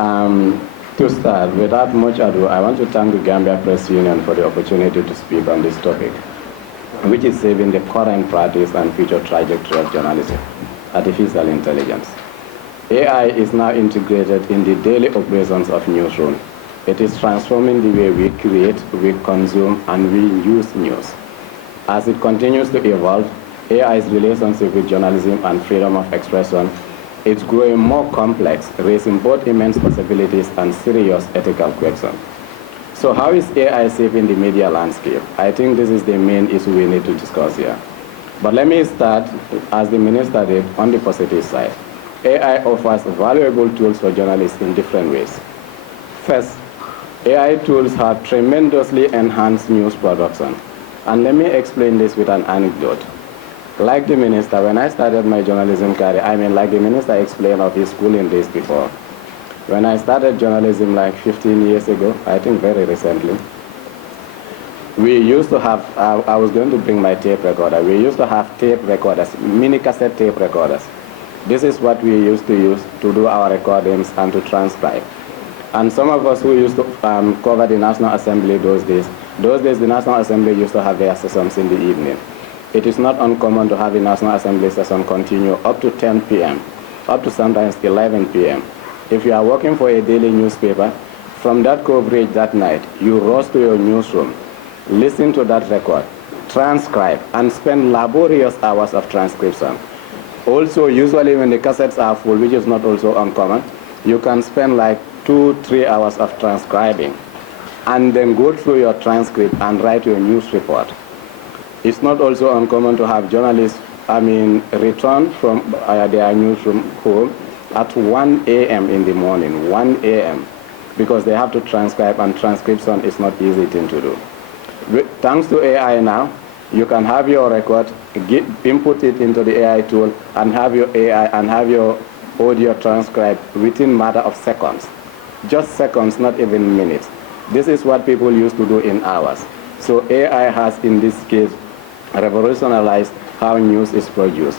To start, without much ado, I want to thank the Gambia Press Union for the opportunity to speak on this topic, which is saving the current practice and future trajectory of journalism, artificial intelligence. AI is now integrated in the daily operations of newsroom. It is transforming the way we create, we consume, and we use news. As it continues to evolve, AI's relationship with journalism and freedom of expression is growing more complex, raising both immense possibilities and serious ethical questions. So how is AI shaping the media landscape? I think this is the main issue we need to discuss here. But let me start, as the minister did, on the positive side. AI offers valuable tools for journalists in different ways. First, AI tools have tremendously enhanced news production. And let me explain this with an anecdote. Like the minister, when I started my journalism career, like the minister explained of his schooling days before. When I started journalism like 15 years ago, I think very recently, we used to have, I was going to bring my tape recorder. We used to have tape recorders, mini cassette tape recorders. This is what we used to use to do our recordings and to transcribe. And some of us who used to cover the National Assembly those days the National Assembly used to have their sessions in the evening. It is not uncommon to have a National Assembly session continue up to 10 p.m., up to sometimes 11 p.m. If you are working for a daily newspaper, from that coverage that night, you rush to your newsroom, listen to that record, transcribe, and spend laborious hours of transcription. Also, usually when the cassettes are full, which is not also uncommon, you can spend like 2-3 hours of transcribing, and then go through your transcript and write your news report. It's not also uncommon to have journalists, return from their newsroom home at 1 a.m. in the morning, 1 a.m., because they have to transcribe, and transcription is not easy thing to do. Thanks to AI now, you can have your record, input it into the AI tool, and have your AI and have your audio transcribed within matter of seconds. Just seconds, not even minutes. This is what people used to do in hours. So AI has, in this case, revolutionized how news is produced.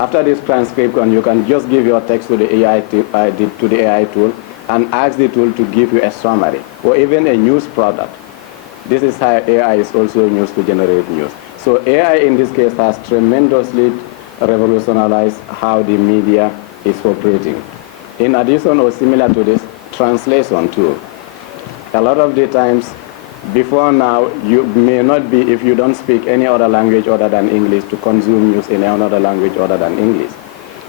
After this transcription, you can just give your text to the AI tool and ask the tool to give you a summary or even a news product. This is how AI is also used to generate news. So AI in this case has tremendously revolutionized how the media is operating. In addition or similar to this, translation too. A lot of the times, before now, you may not be, if you don't speak any other language other than English, to consume news in another language other than English.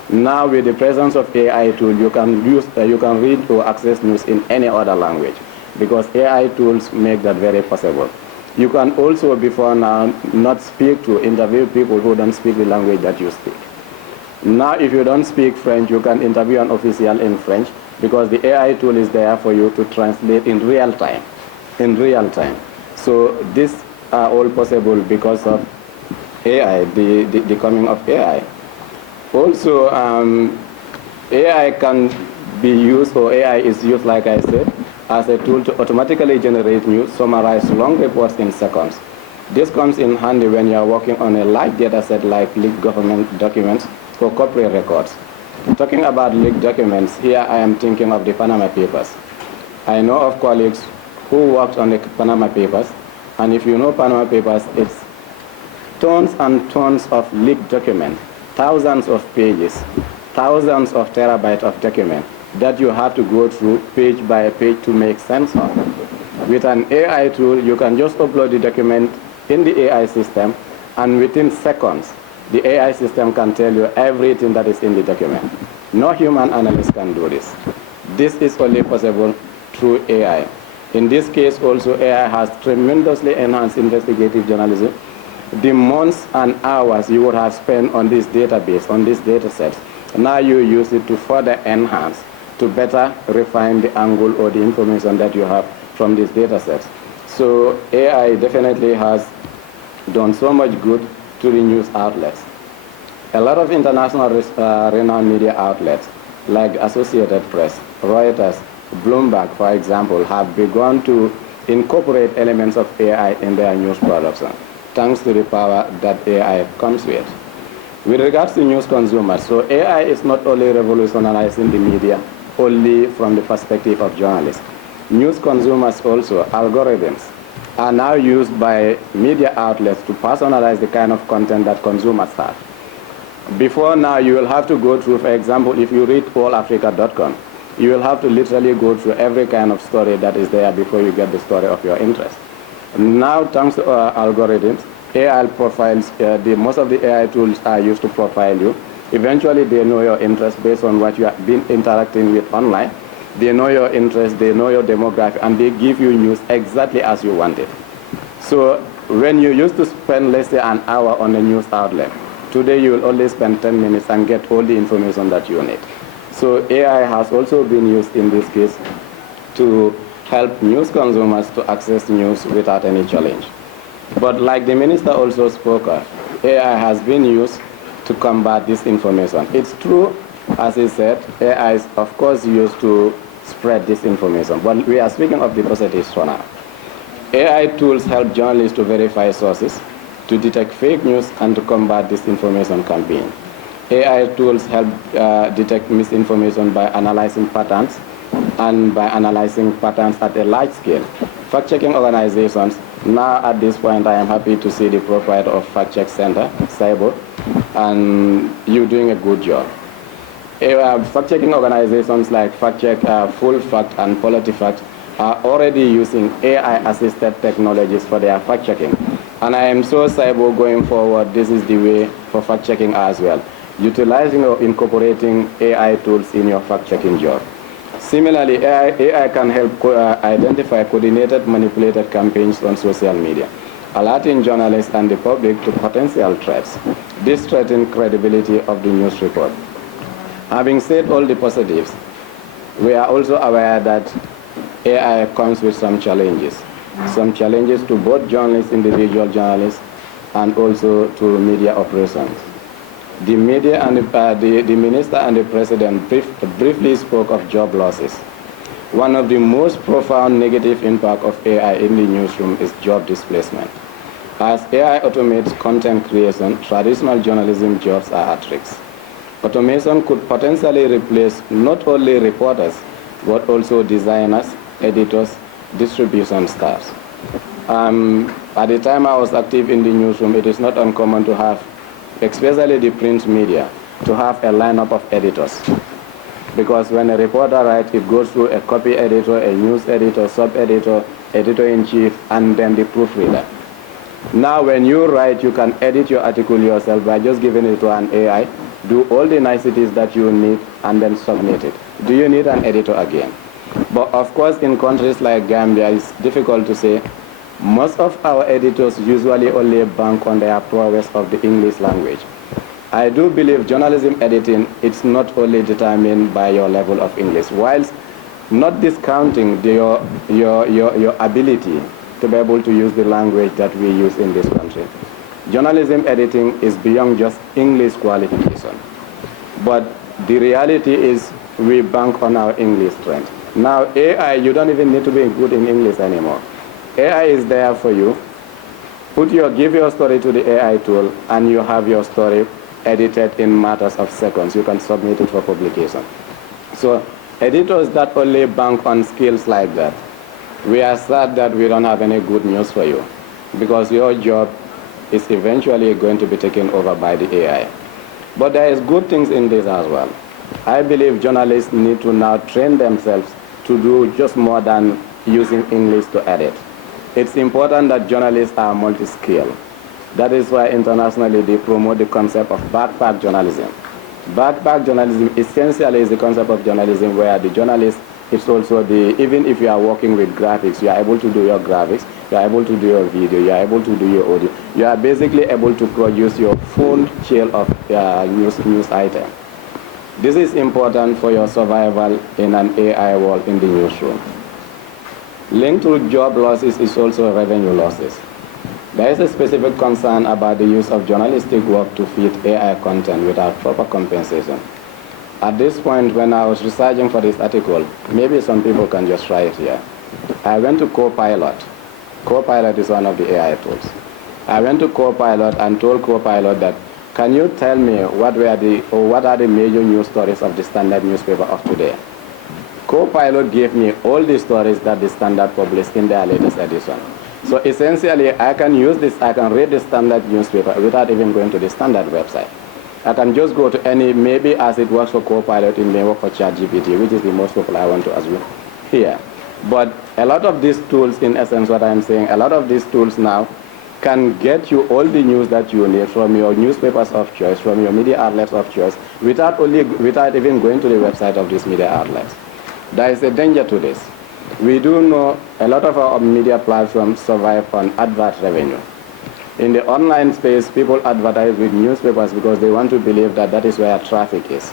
Now, with the presence of AI tool, you can read or access news in any other language, because AI tools make that very possible. You can also, before now, not speak to interview people who don't speak the language that you speak. Now, if you don't speak French, you can interview an official in French, because the AI tool is there for you to translate in real time. So these are all possible because of AI, the coming of AI. Also, AI can be used, or AI is used, like I said, as a tool to automatically generate news, summarize long reports in seconds. This comes in handy when you are working on a large data set like leaked government documents for corporate records. Talking about leaked documents, here I am thinking of the Panama Papers. I know of colleagues who worked on the Panama Papers, and if you know Panama Papers, it's tons and tons of leaked documents, thousands of pages, thousands of terabytes of document that you have to go through page by page to make sense of. With an AI tool, you can just upload the document in the AI system, and within seconds, the AI system can tell you everything that is in the document. No human analyst can do this. This is only possible through AI. In this case also, AI has tremendously enhanced investigative journalism. The months and hours you would have spent on this database, on this data set, now you use it to further enhance, to better refine the angle or the information that you have from these data sets. So AI definitely has done so much good to the news outlets. A lot of international renowned media outlets, like Associated Press, Reuters, Bloomberg, for example, have begun to incorporate elements of AI in their news production, thanks to the power that AI comes with. With regards to news consumers, so AI is not only revolutionizing the media, only from the perspective of journalists. News consumers also, algorithms, are now used by media outlets to personalize the kind of content that consumers have. Before now, you will have to go through, for example, if you read allafrica.com, you will have to literally go through every kind of story that is there before you get the story of your interest. Now, thanks to algorithms, AI profiles, most of the AI tools are used to profile you. Eventually, they know your interest based on what you have been interacting with online. They know your interest, they know your demographic, and they give you news exactly as you want it. So when you used to spend, let's say, an hour on a news outlet, today you will only spend 10 minutes and get all the information that you need. So AI has also been used in this case to help news consumers to access news without any challenge. But like the minister also spoke of, AI has been used to combat disinformation. It's true, as he said, AI is of course used to spread disinformation, but we are speaking of the positives for now. AI tools help journalists to verify sources, to detect fake news, and to combat disinformation campaign. AI tools help detect misinformation by analyzing patterns, and by analyzing patterns at a large scale. Fact-checking organizations, now at this point I am happy to see the proprietor of Fact Check Center, Cyber, and you doing a good job. Fact-checking organizations like Fact Check, Full Fact, and PolitiFact are already using AI-assisted technologies for their fact-checking. And I am so Cyber going forward, this is the way for fact-checking as well, utilizing or incorporating AI tools in your fact-checking job. Similarly, AI can help identify coordinated, manipulated campaigns on social media, alerting journalists and the public to potential threats. This threatens credibility of the news report. Having said all the positives, we are also aware that AI comes with some challenges to both journalists, individual journalists, and also to media operations. The media and the minister and the president briefly spoke of job losses. One of the most profound negative impact of AI in the newsroom is job displacement. As AI automates content creation, traditional journalism jobs are at risk. Automation could potentially replace not only reporters, but also designers, editors, distribution staffs. At the time I was active in the newsroom, it is not uncommon to have, especially the print media, to have a lineup of editors. Because when a reporter writes, it goes through a copy editor, a news editor, sub-editor, editor-in-chief, and then the proofreader. Now when you write, you can edit your article yourself by just giving it to an AI, do all the niceties that you need, and then submit it. Do you need an editor again? But of course, in countries like Gambia, it's difficult to say. Most of our editors usually only bank on their prowess of the English language. I do believe journalism editing, it's not only determined by your level of English, whilst not discounting your ability to be able to use the language that we use in this country. Journalism editing is beyond just English qualification. But the reality is we bank on our English strength. Now AI, you don't even need to be good in English anymore. AI is there for you. Give your story to the AI tool, and you have your story edited in matters of seconds. You can submit it for publication. So editors that only bank on skills like that, we are sad that we don't have any good news for you, because your job is eventually going to be taken over by the AI. But there is good things in this as well. I believe journalists need to now train themselves to do just more than using English to edit. It's important that journalists are multi-skilled. That is why internationally they promote the concept of backpack journalism. Backpack journalism essentially is the concept of journalism where the journalist is also even if you are working with graphics, you are able to do your graphics, you are able to do your video, you are able to do your audio. You are basically able to produce your full chain of news item. This is important for your survival in an AI world in the newsroom. Linked to job losses is also revenue losses. There is a specific concern about the use of journalistic work to feed AI content without proper compensation. At this point, when I was researching for this article, maybe some people can just try it here. I went to Copilot. Copilot is one of the AI tools. I went to Copilot and told Copilot that, can you tell me what are the major news stories of the Standard newspaper of today? Copilot gave me all the stories that the Standard published in their latest edition. So essentially, I can use this, I can read the Standard newspaper without even going to the Standard website. I can just go to any, maybe as it works for Copilot, it may work for ChatGPT, which is the most popular one to assume here. But a lot of these tools, in essence, what I'm saying, a lot of these tools now can get you all the news that you need from your newspapers of choice, from your media outlets of choice, without even going to the website of these media outlets. There is a danger to this. We do know a lot of our media platforms survive on advert revenue. In the online space, people advertise with newspapers because they want to believe that that is where traffic is.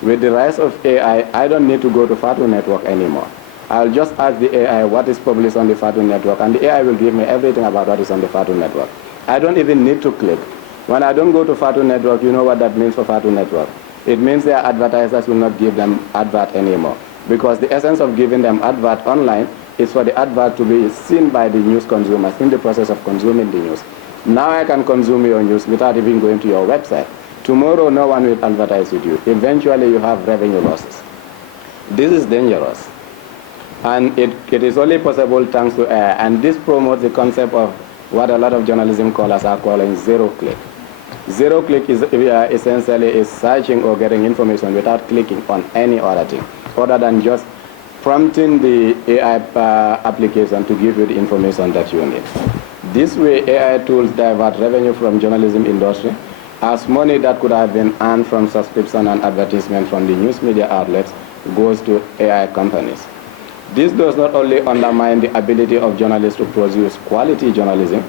With the rise of AI, I don't need to go to FATU network anymore. I'll just ask the AI what is published on the FATU network, and the AI will give me everything about what is on the FATU network. I don't even need to click. When I don't go to FATU network, you know what that means for FATU network. It means their advertisers will not give them advert anymore, because the essence of giving them advert online is for the advert to be seen by the news consumers in the process of consuming the news. Now I can consume your news without even going to your website. Tomorrow, no one will advertise with you. Eventually, you have revenue losses. This is dangerous. And it is only possible thanks to AI. And this promotes the concept of what a lot of journalism callers are calling zero-click. Zero-click is essentially is searching or getting information without clicking on any other thing, other than just prompting the AI application to give you the information that you need. This way, AI tools divert revenue from journalism industry, as money that could have been earned from subscription and advertisement from the news media outlets goes to AI companies. This does not only undermine the ability of journalists to produce quality journalism,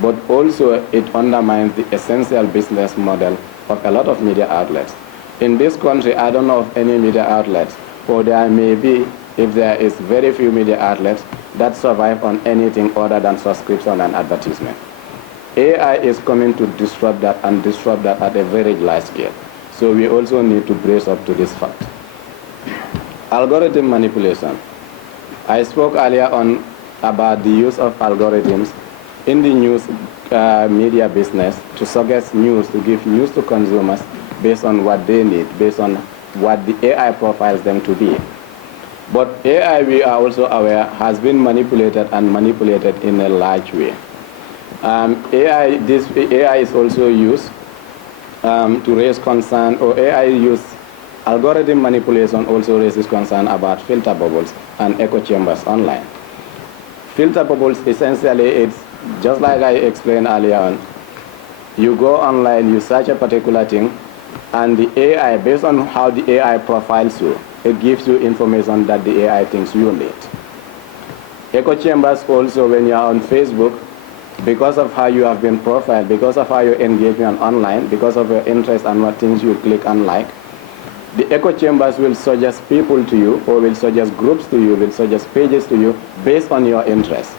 but also it undermines the essential business model of a lot of media outlets. In this country, I don't know of any media outlets, or there may be, if there is very few media outlets, that survive on anything other than subscription and advertisement. AI is coming to disrupt that and disrupt that at a very large scale. So we also need to brace up to this fact. Algorithm manipulation. I spoke earlier on about the use of algorithms in the news media business to suggest news, to give news to consumers based on what they need, based on what the AI profiles them to be. But AI, we are also aware, has been manipulated in a large way. AI is also used to raise concern, or AI use algorithm manipulation also raises concern about filter bubbles and echo chambers online. Filter bubbles, essentially, it's just like I explained earlier on. You go online, you search a particular thing, and the AI, based on how the AI profiles you, it gives you information that the AI thinks you need. Echo chambers also, when you are on Facebook, because of how you have been profiled, because of how you engagement online, because of your interest and what things you click and like, the echo chambers will suggest people to you, or will suggest groups to you, will suggest pages to you based on your interest.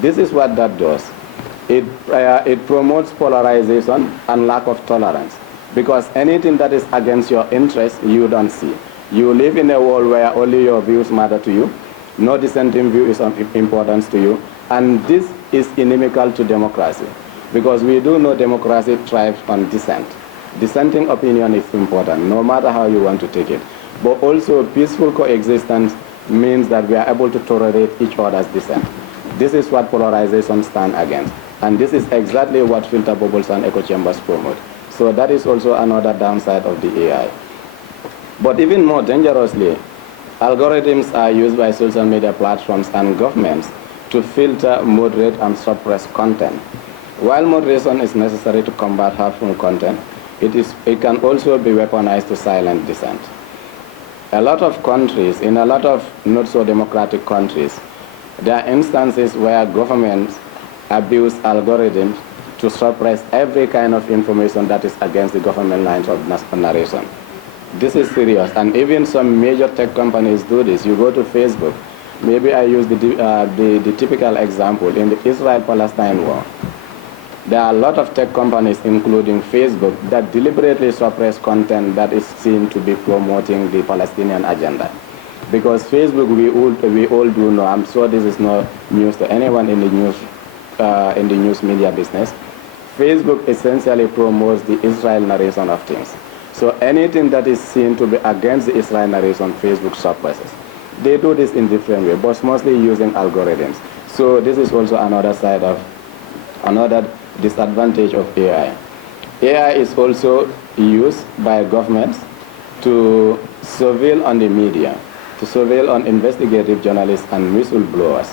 This is what that does. It promotes polarization and lack of tolerance, because anything that is against your interest, you don't see. You live in a world where only your views matter to you. No dissenting view is of importance to you. And this is inimical to democracy, because we do know democracy thrives on dissent. Dissenting opinion is important, no matter how you want to take it. But also, peaceful coexistence means that we are able to tolerate each other's dissent. This is what polarization stands against. And this is exactly what filter bubbles and echo chambers promote. So that is also another downside of the AI. But even more dangerously, algorithms are used by social media platforms and governments to filter, moderate, and suppress content. While moderation is necessary to combat harmful content, it can also be weaponized to silence dissent. A lot of countries, in a lot of not-so-democratic countries, there are instances where governments abuse algorithms to suppress every kind of information that is against the government lines of narration. This is serious, and even some major tech companies do this. You go to Facebook. Maybe I use the typical example in the Israel-Palestine war. There are a lot of tech companies, including Facebook, that deliberately suppress content that is seen to be promoting the Palestinian agenda. Because Facebook, we all do know, I'm sure this is no news to anyone in the news media business, Facebook essentially promotes the Israel narration of things. So anything that is seen to be against the Israel narration, Facebook suppresses. They do this in different ways, but mostly using algorithms. So this is also another side of, another disadvantage of AI. AI is also used by governments to surveil on the media, to surveil on investigative journalists and whistleblowers.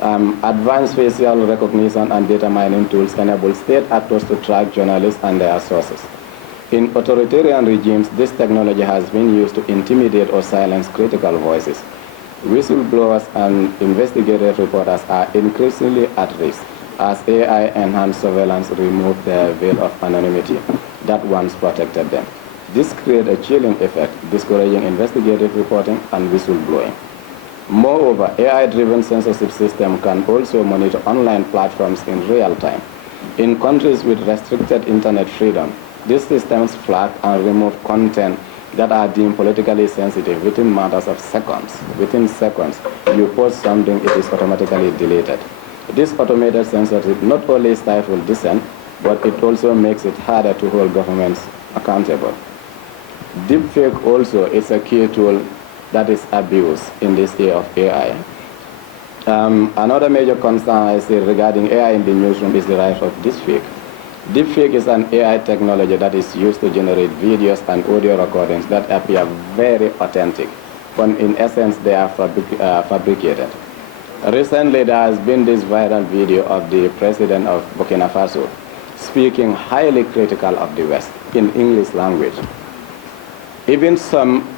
Advanced facial recognition and data mining tools enable state actors to track journalists and their sources. In authoritarian regimes, this technology has been used to intimidate or silence critical voices. Whistleblowers and investigative reporters are increasingly at risk as AI-enhanced surveillance removes the veil of anonymity that once protected them. This creates a chilling effect, discouraging investigative reporting and whistleblowing. Moreover, AI-driven censorship system can also monitor online platforms in real time. In countries with restricted internet freedom, these systems flag and remove content that are deemed politically sensitive within matters of seconds. Within seconds, you post something, it is automatically deleted. This automated censorship not only stifles dissent, but it also makes it harder to hold governments accountable. Deepfake also is a key tool that is abused in this era of AI. Another major concern I see regarding AI in the newsroom is the rise of deepfake. Deepfake is an AI technology that is used to generate videos and audio recordings that appear very authentic, but in essence they are fabricated. Recently there has been this viral video of the president of Burkina Faso speaking highly critical of the West in English language. Even some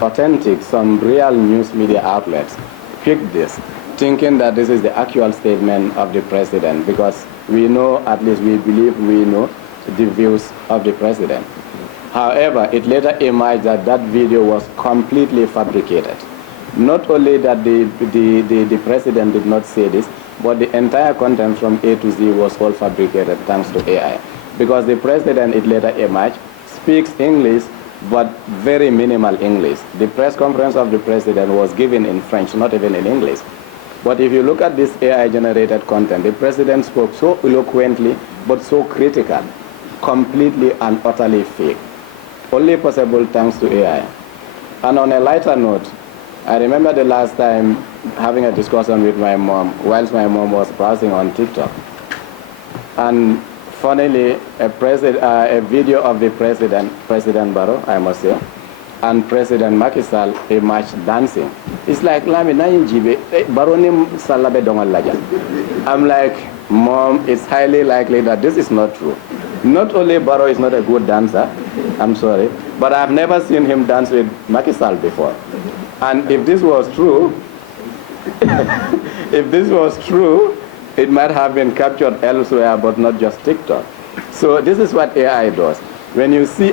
authentic, some real news media outlets picked this, thinking that this is the actual statement of the president, because we know, at least we believe we know, the views of the president. However, it later emerged that that video was completely fabricated. Not only that the president did not say this, but the entire content from A to Z was all fabricated thanks to AI. Because the president, it later emerged, speaks English, but very minimal English. The press conference of the president was given in French, not even in English. But if you look at this AI-generated content, the president spoke so eloquently, but so critical, completely and utterly fake. Only possible thanks to AI. And on a lighter note, I remember the last time having a discussion with my mom, whilst my mom was browsing on TikTok. And funnily, a video of the President Barrow, I must say, and President Macky Sall emerged dancing. It's like, Lami, na yinjibe, Baronim Salabe Dongal. I'm like, Mom, it's highly likely that this is not true. Not only Barrow is not a good dancer, I'm sorry, but I've never seen him dance with Macky Sall before. And if this was true, if this was true, it might have been captured elsewhere, but not just TikTok. So this is what AI does. When you see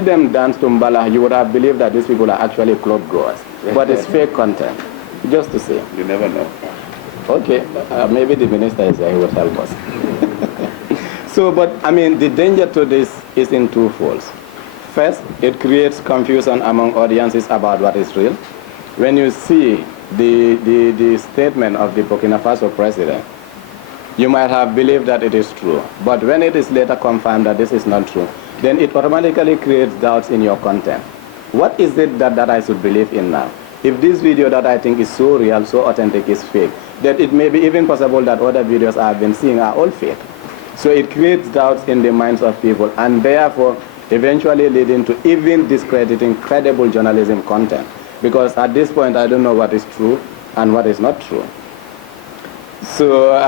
them dance to Mbala, you would have believed that these people are actually club goers. But it's fake content, just to say. You never know. Okay, maybe the minister is here, he would help us. So, but I mean, the danger to this is in two folds. First, it creates confusion among audiences about what is real. When you see the statement of the Burkina Faso president, you might have believed that it is true. But when it is later confirmed that this is not true, then it automatically creates doubts in your content. What is it that I should believe in now? If this video that I think is so real, so authentic is fake, then it may be even possible that other videos I've been seeing are all fake. So it creates doubts in the minds of people, and therefore eventually leading to even discrediting credible journalism content. Because at this point, I don't know what is true and what is not true. So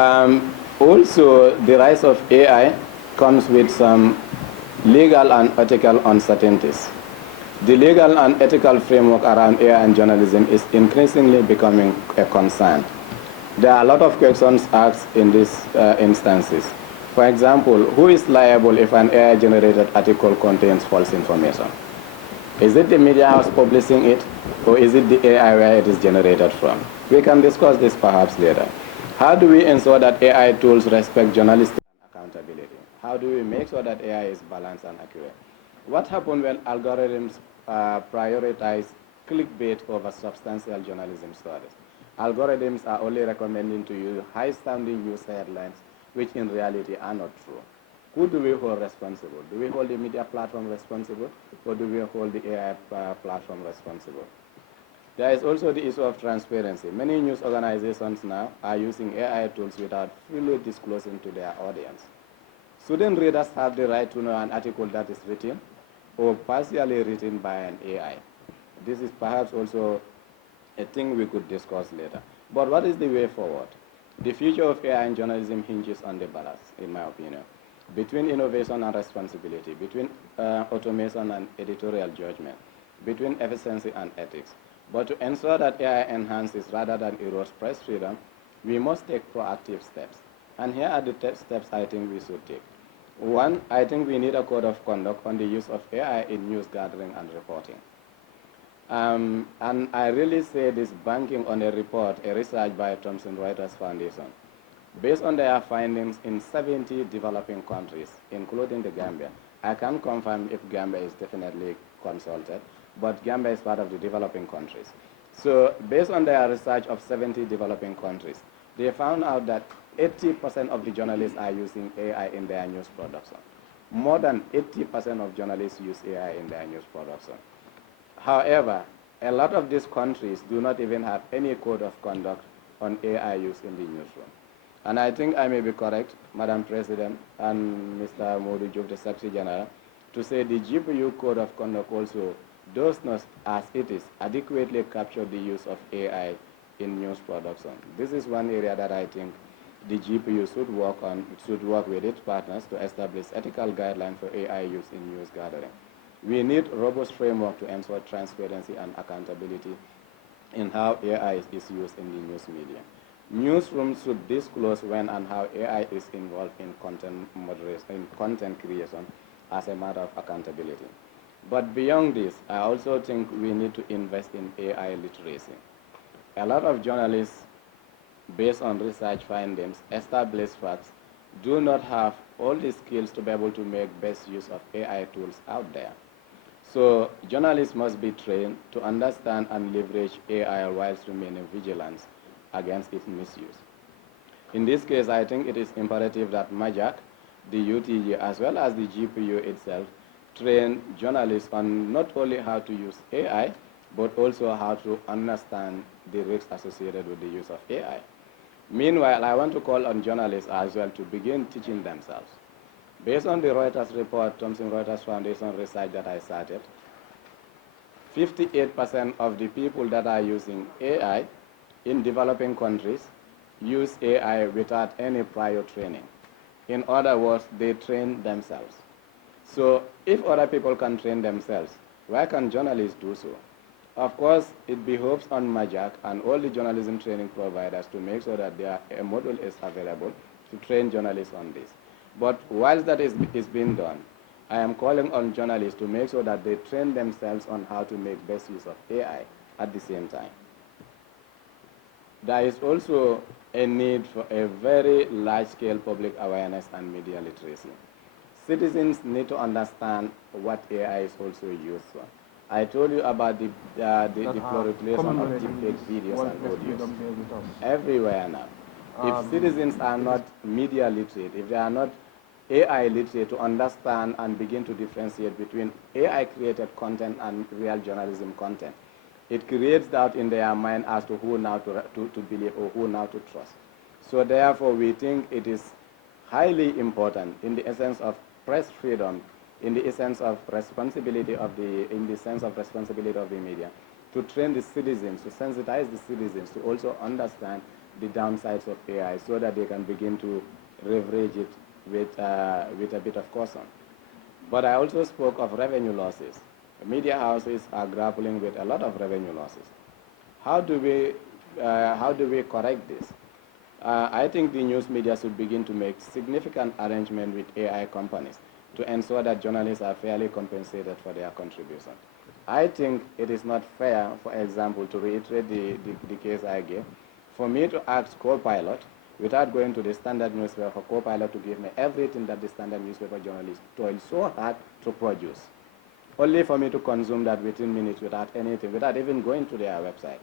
also, the rise of AI comes with some legal and ethical uncertainties. The legal and ethical framework around AI and journalism is increasingly becoming a concern. There are a lot of questions asked in these instances. For example, who is liable if an AI-generated article contains false information? Is it the media house publishing it, or is it the AI where it is generated from? We can discuss this perhaps later. How do we ensure that AI tools respect journalistic accountability? How do we make sure that AI is balanced and accurate? What happens when algorithms prioritize clickbait over substantial journalism stories? Algorithms are only recommending to you high-sounding news headlines, which in reality are not true. Who do we hold responsible? Do we hold the media platform responsible, or do we hold the AI platform responsible? There is also the issue of transparency. Many news organizations now are using AI tools without fully disclosing to their audience. Shouldn't readers have the right to know an article that is written or partially written by an AI? This is perhaps also a thing we could discuss later. But what is the way forward? The future of AI in journalism hinges on the balance, in my opinion, between innovation and responsibility, between automation and editorial judgment, between efficiency and ethics. But to ensure that AI enhances rather than erodes press freedom, we must take proactive steps. And here are the steps I think we should take. One, I think we need a code of conduct on the use of AI in news gathering and reporting. And I really say this banking on a report, a research by Thomson Reuters Foundation. Based on their findings in 70 developing countries, including the Gambia, I can confirm if Gambia is definitely consulted, but Gambia is part of the developing countries. So based on their research of 70 developing countries, they found out that 80% of the journalists are using AI in their news production. More than 80% of journalists use AI in their news production. However, a lot of these countries do not even have any code of conduct on AI use in the newsroom. And I think I may be correct, Madam President and Mr. Modi Juk, the Secretary General, to say the GPU code of conduct also does not, as it is, adequately capture the use of AI in news production. This is one area that I think the GPU should work on, should work with its partners to establish ethical guidelines for AI use in news gathering. We need a robust framework to ensure transparency and accountability in how AI is used in the news media. Newsrooms should disclose when and how AI is involved in content moderation, in content creation as a matter of accountability. But beyond this, I also think we need to invest in AI literacy. A lot of journalists, based on research findings, established facts, do not have all the skills to be able to make best use of AI tools out there. So journalists must be trained to understand and leverage AI whilst remaining vigilant against its misuse. In this case, I think it is imperative that MAJAC, the UTG, as well as the GPU itself, train journalists on not only how to use AI, but also how to understand the risks associated with the use of AI. Meanwhile, I want to call on journalists as well to begin teaching themselves. Based on the Reuters report, Thomson Reuters Foundation research that I started, 58% of the people that are using AI in developing countries use AI without any prior training. In other words, they train themselves. So if other people can train themselves, why can journalists do so? Of course, it behoves on MAJAC and all the journalism training providers to make sure that a model is available to train journalists on this. But whilst that is being done, I am calling on journalists to make sure that they train themselves on how to make best use of AI at the same time. There is also a need for a very large-scale public awareness and media literacy. Citizens need to understand what AI is also used for. I told you about the proliferation of deepfake videos and audios everywhere now. If citizens are not media literate, if they are not AI literate to understand and begin to differentiate between AI-created content and real journalism content, it creates doubt in their mind as to who now to believe or who now to trust. So therefore, we think it is highly important in the essence of press freedom, in the essence of responsibility of in the sense of responsibility of the media, to train the citizens, to sensitize the citizens to also understand the downsides of AI so that they can begin to leverage it with a bit of caution. But I also spoke of revenue losses. Media houses are grappling with a lot of revenue losses. How do we correct this? I think the news media should begin to make significant arrangement with AI companies to ensure that journalists are fairly compensated for their contribution. I think it is not fair, for example, to reiterate the case I gave, for me to ask co-pilot without going to the standard newspaper for co-pilot to give me everything that the standard newspaper journalist toiled so hard to produce, only for me to consume that within minutes without anything, without even going to their website.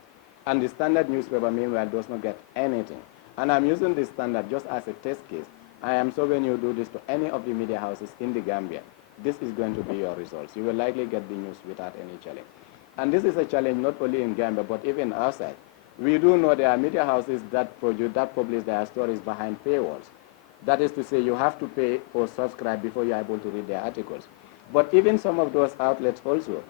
And the standard newspaper, meanwhile, does not get anything. And I'm using this standard just as a test case. I am sure when you do this to any of the media houses in the Gambia, this is going to be your results. You will likely get the news without any challenge. And this is a challenge not only in Gambia, but even outside. We do know there are media houses that publish their stories behind paywalls. That is to say, you have to pay or subscribe before you're able to read their articles. But even some of those outlets also,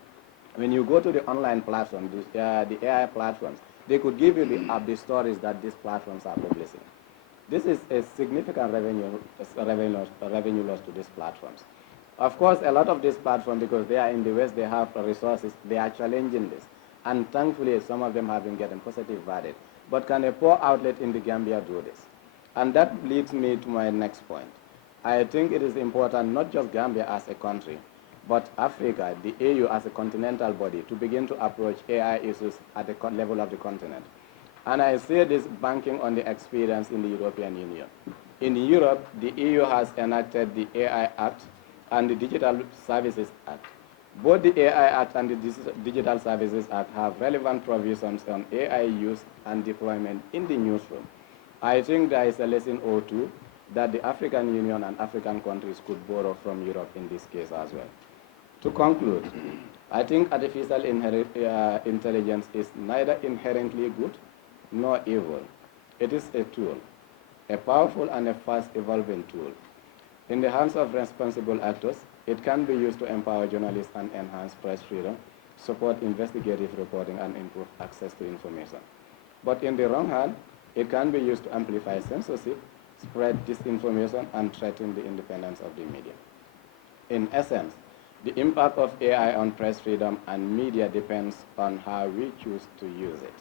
when you go to the online platform, the AI platforms, they could give you the stories that these platforms are publishing. This is a significant revenue loss to these platforms. Of course, a lot of these platforms, because they are in the West, they have resources, they are challenging this. And thankfully, some of them have been getting positive verdict. But can a poor outlet in the Gambia do this? And that leads me to my next point. I think it is important, not just Gambia as a country, but Africa, the AU as a continental body, to begin to approach AI issues at the level of the continent. And I say this banking on the experience in the European Union. In Europe, the EU has enacted the AI Act and the Digital Services Act. Both the AI Act and the Digital Services Act have relevant provisions on AI use and deployment in the newsroom. I think there is a lesson or two that the African Union and African countries could borrow from Europe in this case as well. To conclude, I think artificial intelligence is neither inherently good nor evil. It is a tool, a powerful and a fast evolving tool. In the hands of responsible actors, it can be used to empower journalists and enhance press freedom, support investigative reporting, and improve access to information. But in the wrong hand, it can be used to amplify censorship, spread disinformation, and threaten the independence of the media. In essence, the impact of AI on press freedom and media depends on how we choose to use it.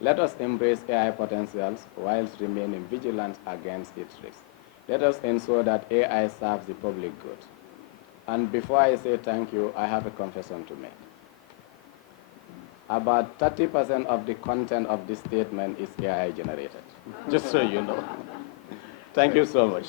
Let us embrace AI potentials whilst remaining vigilant against its risks. Let us ensure that AI serves the public good. And before I say thank you, I have a confession to make. About 30% of the content of this statement is AI generated, just so you know. Thank you so much.